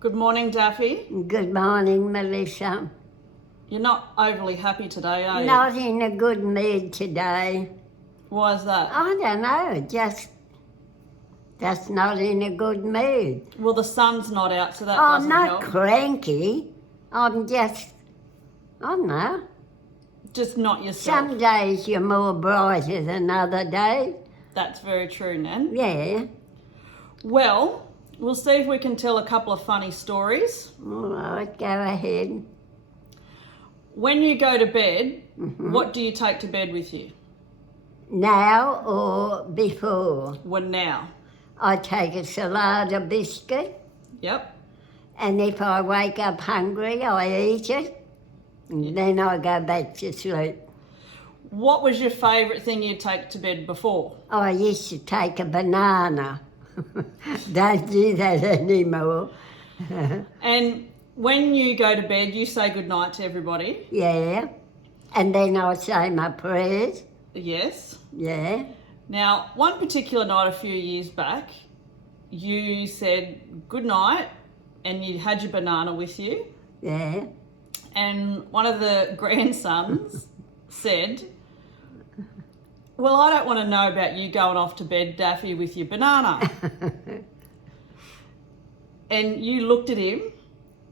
Good morning, Daffy. Good morning, Melissa. You're not overly happy today, are you? Not in a good mood today. Why is that? I don't know, just not in a good mood. Well, the sun's not out, so that I'm doesn't not help. cranky. I'm just, I don't know. Just not yourself. Some days you're more brighter than other days. That's very true, Nan. Yeah. Well, we'll see if we can tell a couple of funny stories. All right, go ahead. When you go to bed, what do you take to bed with you? Now or before? Well, now. I take a salad, a biscuit, Yep. and if I wake up hungry, I eat it, and then I go back to sleep. What was your favourite thing you'd take to bed before? I used to take a banana. Don't do that anymore. And when you go to bed, you say goodnight to everybody. Yeah. And then I say my prayers. Yes. Yeah. Now, one particular night a few years back, you said good night and you had your banana with you. Yeah. And one of the grandsons said, well, I don't want to know about you going off to bed, Daffy, with your banana. And you looked at him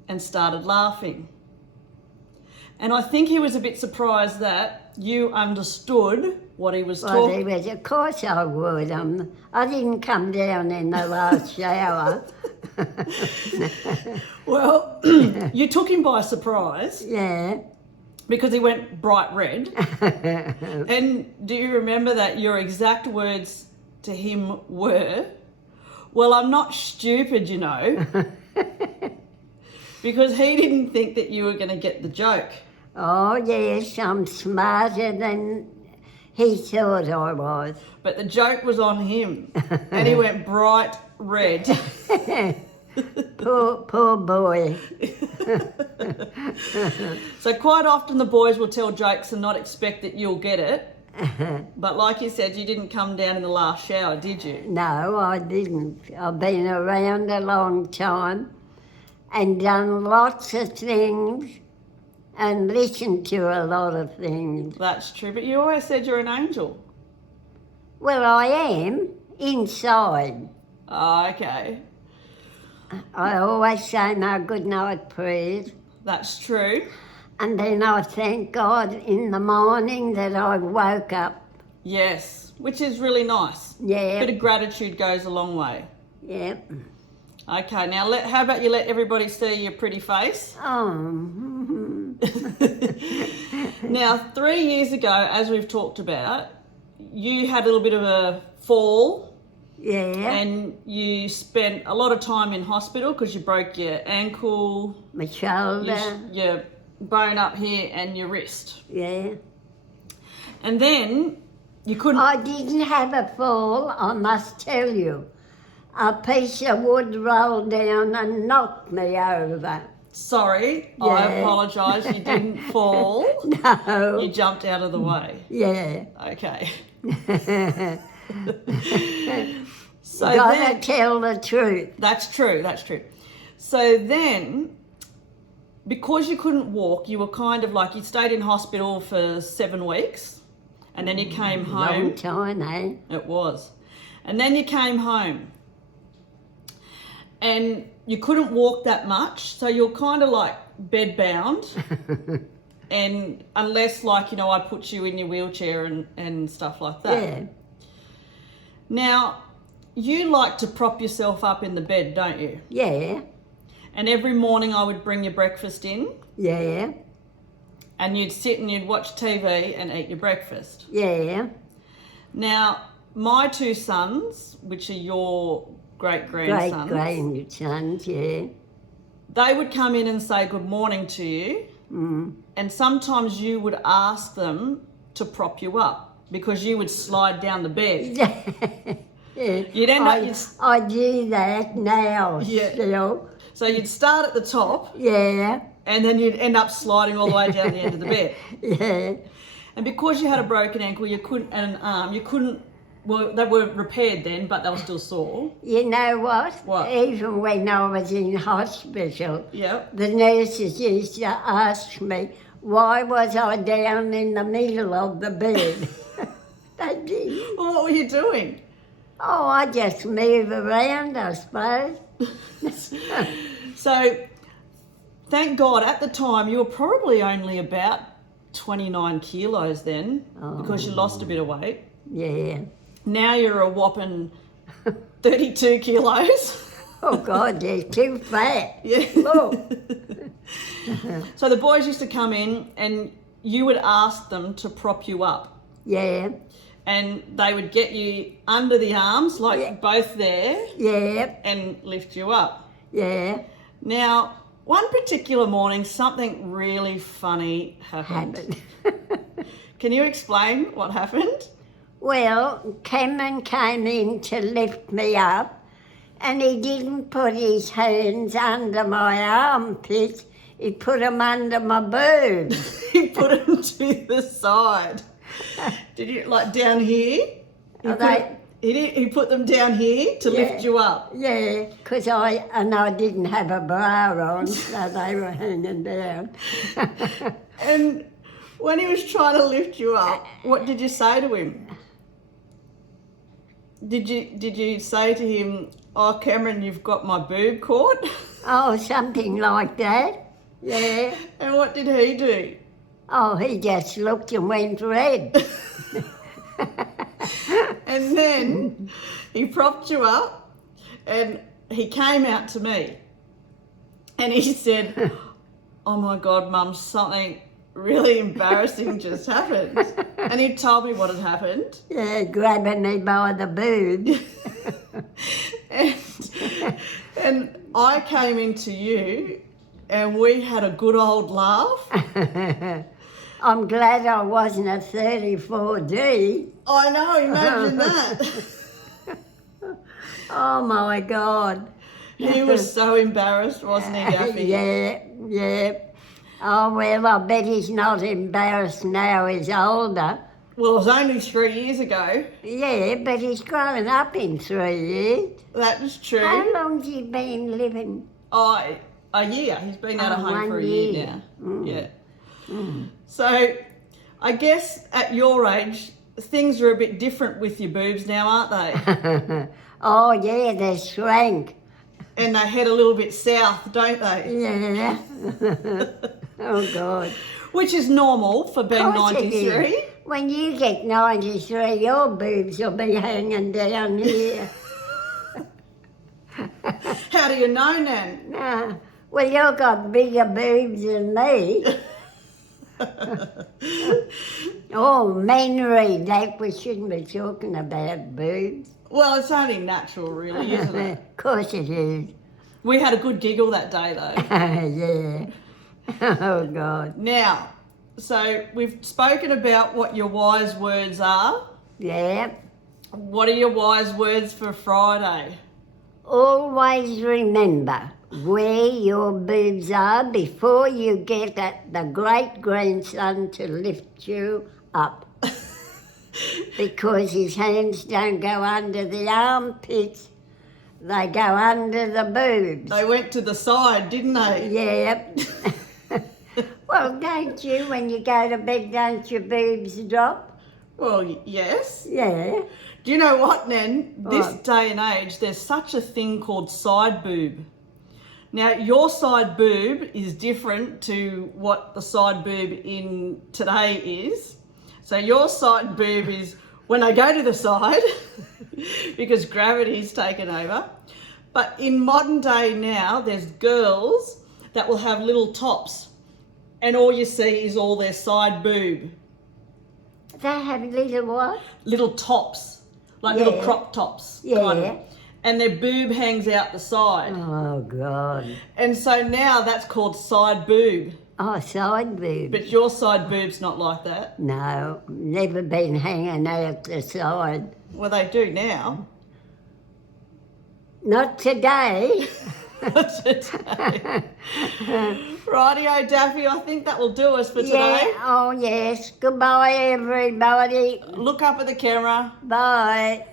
and started laughing. And I think he was a bit surprised that you understood what he was Well, talking. of course I would. I didn't come down in the last shower. Well, you took him by surprise Yeah. because he went bright red. And do you remember that your exact words to him were, well, I'm not stupid, you know. Because he didn't think that you were going to get the joke. Oh, yes, I'm smarter than he thought I was. But the joke was on him. And he went bright red. Poor boy. So quite often the boys will tell jokes and not expect that you'll get it. But like you said, you didn't come down in the last shower, did you? No, I didn't. I've been around a long time and done lots of things and listened to a lot of things. That's true, but you always said you're an angel. Well, I am inside. Oh, okay. I always say my good night prayers, That's true. and then I thank God in the morning that I woke up. Yes, which is really nice. A Yeah, bit of gratitude goes a long way. yeah. Okay, now how about you let everybody see your pretty face? Oh, Now, 3 years ago, as we've talked about, you had a little bit of a fall yeah. and you spent a lot of time in hospital because you broke your ankle, My shoulder. your bone up here and your wrist. Yeah. And then you couldn't... I didn't have a fall, I must tell you. A piece of wood rolled down and knocked me over. Sorry, I Yeah. apologise, you didn't fall. No. You jumped out of the way. Yeah. Okay. So Gotta then, tell the truth. that's true. So then, because you couldn't walk, you were kind of like, you stayed in hospital for 7 weeks and then you came home. Long time, eh? It was. And then you came home and you couldn't walk that much, so you're kind of like bedbound. And unless, like, you know, I put you in your wheelchair and stuff like that. Yeah. Now, you like to prop yourself up in the bed, don't you? Yeah. And every morning I would bring your breakfast in Yeah. and you'd sit and you'd watch TV and eat your breakfast. Yeah. Now, my 2 sons, which are your great-grandsons, Great-grandsons, yeah. they would come in and say good morning to you. And sometimes you would ask them to prop you up because you would slide down the bed. Yeah. You'd end up... I do that now still. So you'd start at the top Yeah. and then you'd end up sliding all the way down the end of the bed. Yeah. And because you had a broken ankle, you couldn't, and an arm, you couldn't Well, they were repaired then, but they were still sore. You know what? What? Even when I was in hospital, Yep. the nurses used to ask me, why was I down in the middle of the bed? They did. Well, what were you doing? Oh, I just move around, I suppose. So, thank God, at the time, you were probably only about 29 kilos then, because you lost a bit of weight. Yeah. Now you're a whopping 32 kilos. Oh, God, they're too fat. Yeah. Look. So the boys used to come in and you would ask them to prop you up. Yeah. And they would get you under the arms, like both there, Yeah. and lift you up. Yeah. Now, one particular morning, something really funny happened. Can you explain what happened? Well, Cameron came in to lift me up, and he didn't put his hands under my armpits, he put them under my boobs. He put them to the side. Did you, like down here? He put them down here to lift you up? Yeah, because I didn't have a bra on, so they were hanging down. And when he was trying to lift you up, what did you say to him? Did you say to him, "Oh, Cameron, you've got my boob caught"? Oh, something like that. Yeah. And what did he do? Oh, he just looked and went red. And then he propped you up and he came out to me and he said, "Oh my God, Mum, something really embarrassing just happened." And he told me what had happened. Yeah, grabbing me by the boob. and I came into you and we had a good old laugh. I'm glad I wasn't a 34D. I know, imagine that. Oh my God. He was so embarrassed, wasn't he, Daffy? Yeah. Oh, well, I bet he's not embarrassed now he's older. Well, it was only 3 years ago. Yeah, but he's grown up in 3 years. That is true. How long's he been living? Oh, a year. He's been out of home for a year now. Yeah. So, I guess at your age, things are a bit different with your boobs now, aren't they? Oh, yeah, they shrank. And they head a little bit south, don't they? Yeah. Oh, God. Which is normal for being 93. When you get 93, your boobs will be hanging down here. How do you know, Nan? Well, you've got bigger boobs than me. Oh, men read that. We shouldn't be talking about boobs. Well, it's only natural, really, isn't it? Of course it is. We had a good giggle that day, though. Yeah. Oh, God. Now, so we've spoken about what your wise words are. Yeah. What are your wise words for Friday? Always remember where your boobs are before you get at the great-grandson to lift you up. Because his hands don't go under the armpits, they go under the boobs. They went to the side, didn't they? Yep. Well, don't you, when you go to bed, don't your boobs drop? Well, yes. Yeah. Do you know what, Nan? This What? day and age, there's such a thing called side boob. Now, your side boob is different to what the side boob in today is. So your side boob is when I go to the side because gravity's taken over. But in modern day now, there's girls that will have little tops and all you see is all their side boob. They have little what? Little tops, like little crop tops. Yeah. Kind of. And their boob hangs out the side. Oh, God. And so now that's called side boob. Oh, side boobs. But your side boob's not like that. No, never been hanging out the side. Well, they do now. Not today. today. Rightio, Daffy, I think that will do us for today. Yeah, oh yes. Goodbye, everybody. Look up at the camera. Bye.